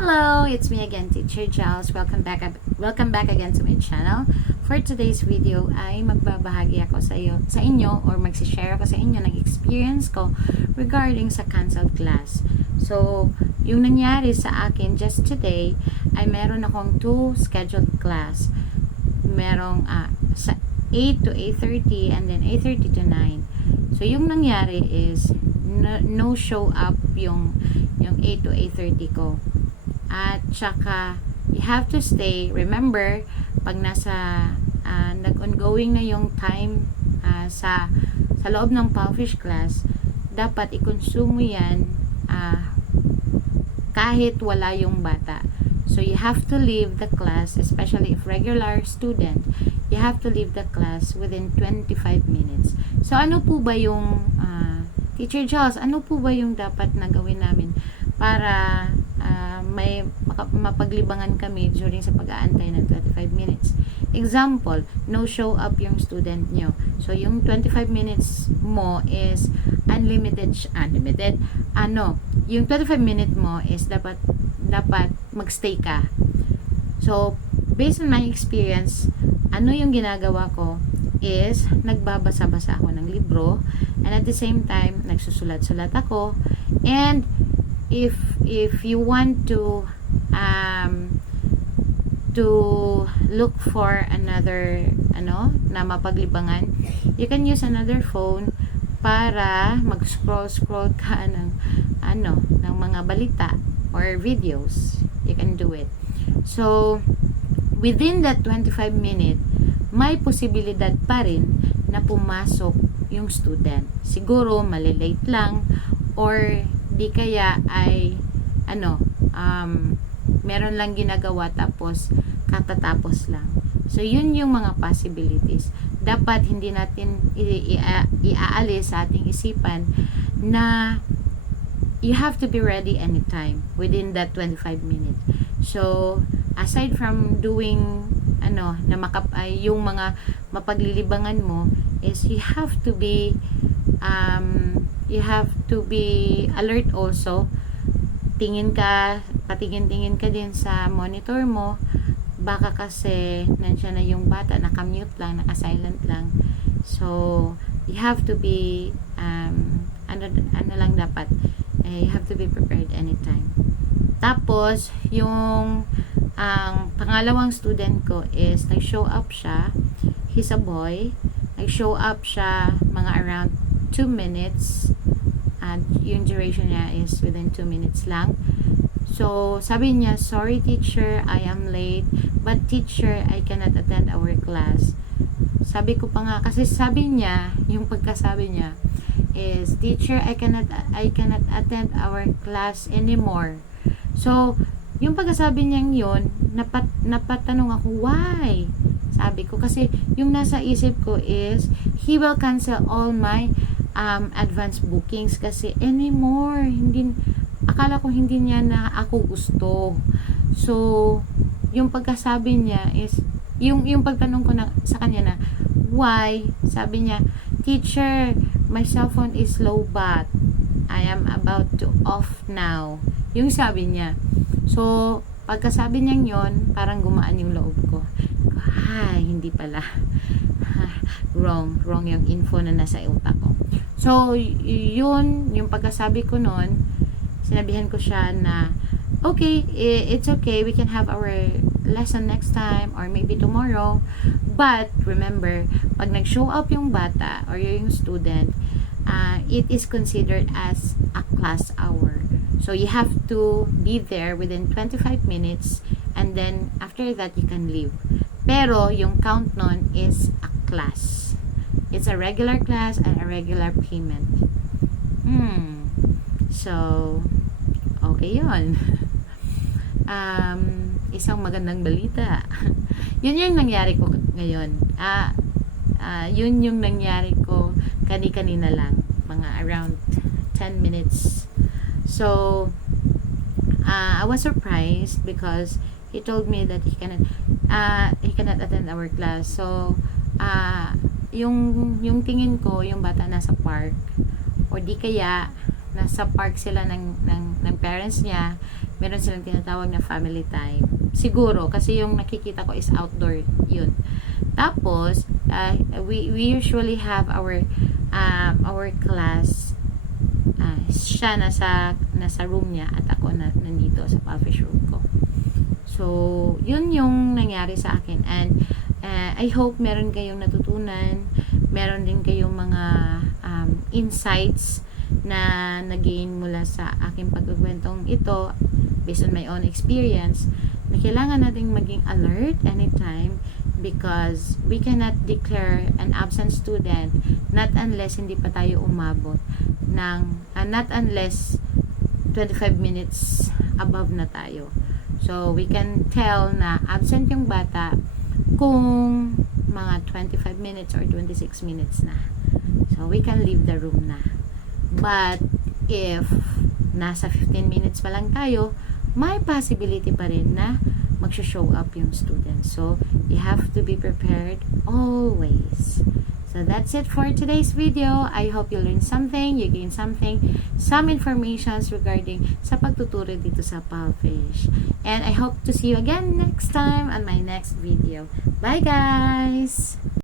Hello, it's me again, Teacher Giles. Welcome back again to my channel. For today's video ay magbabahagi ako sa inyo or magsi-share ako sa inyo ng experience ko regarding sa canceled class. So, yung nangyari sa akin just today ay meron akong 2 scheduled class. Merong sa 8 to 8:30 and then 8:30 to 9. So, yung nangyari is no show up yung 8 to 8:30 ko. At saka, you have to stay. Remember, pag nasa nag-ongoing na yung time sa loob ng Puffish class, dapat i-consume mo yan kahit wala yung bata. So, you have to leave the class, especially if regular student, you have to leave the class within 25 minutes. So, ano po ba yung Teacher Giles, ano po ba yung dapat na gawin namin para may mapaglibangan kami during sa pag-aantay ng 25 minutes? Example, no show up yung student nyo. So, yung 25 minutes mo is unlimited. Yung 25 minute mo is dapat magstay ka. So, based on my experience, ano yung ginagawa ko is nagbabasa-basa ako ng libro, and at the same time nagsusulat-sulat ako. And if you want to look for another na mapaglibangan, you can use another phone para mag-scroll ka ng mga balita or videos. You can do it. So within that 25 minute, may posibilidad pa rin na pumasok yung student. Siguro malilate lang or di kaya ay meron lang ginagawa tapos katatapos lang. So yun yung mga possibilities. Dapat hindi natin iaalis sa ating isipan na you have to be ready anytime within that 25 minutes. So aside from doing yung mga mapaglilibangan mo, is you have to be alert also. Patingin-tingin ka din sa monitor mo, baka kasi nandiyan na yung bata, naka-mute lang, naka-silent lang. So you have to be you have to be prepared anytime. Tapos yung ang pangalawang student ko is nag-show up siya. He's a boy. Nag-show up siya mga around 2 minutes. At yung duration niya is within 2 minutes lang. So, sabi niya, sorry teacher, I am late. But teacher, I cannot attend our class. Sabi ko pa nga, kasi sabi niya, yung pagkasabi niya is, teacher, I cannot attend our class anymore. So, yung pagkasabi niyang yun, napatanong ako, why? Sabi ko, kasi yung nasa isip ko is, he will cancel all my advance bookings kasi anymore. Akala ko hindi niya na ako gusto. So, yung pagkasabi niya is, yung pagtanong ko sa kanya na, why? Sabi niya, teacher, my cell phone is low bat. I am about to off now. Yung sabi niya. So, pagkasabi niyang yon, parang gumaan yung loob ko. Hindi pala. Wrong yung info na nasa utak ko. So, yun, yung pagkasabi ko nun, sinabihan ko siya na, okay, it's okay, we can have our lesson next time or maybe tomorrow. But, remember, pag nag-show up yung bata or yung student, it is considered as a class hour. So, you have to be there within 25 minutes and then after that, you can leave. Pero, yung count nun is a class. It's a regular class and a regular payment. So, okay yun. Isang magandang balita. Yun yung nangyari ko ngayon. Yun yung nangyari ko kanina lang. Mga around 10 minutes. So, I was surprised because he told me that he cannot attend our class. So, yung tingin ko, yung bata nasa park, or di kaya nasa park sila ng parents niya, meron silang tinatawag na family time. Siguro, kasi yung nakikita ko is outdoor yun. Tapos, we usually have our class, siya nasa room niya at ako nandito sa Puffish room ko. So, yun yung nangyari sa akin. And I hope meron kayong natutunan, meron din kayong mga insights na nag-gain mula sa aking pagkukwentong ito based on my own experience, na kailangan nating maging alert anytime because we cannot declare an absent student not unless hindi pa tayo umabot ng not unless 25 minutes above na tayo. So, we can tell na absent yung bata kung mga 25 minutes or 26 minutes na. So, we can leave the room na. But, if nasa 15 minutes pa lang tayo, may possibility pa rin na mag-show up yung students. So, you have to be prepared always. So, that's it for today's video. I hope you learned something, you gained something, some informations regarding sa pagtuturo dito sa Puffish. And I hope to see you again next time on my next video. Bye, guys!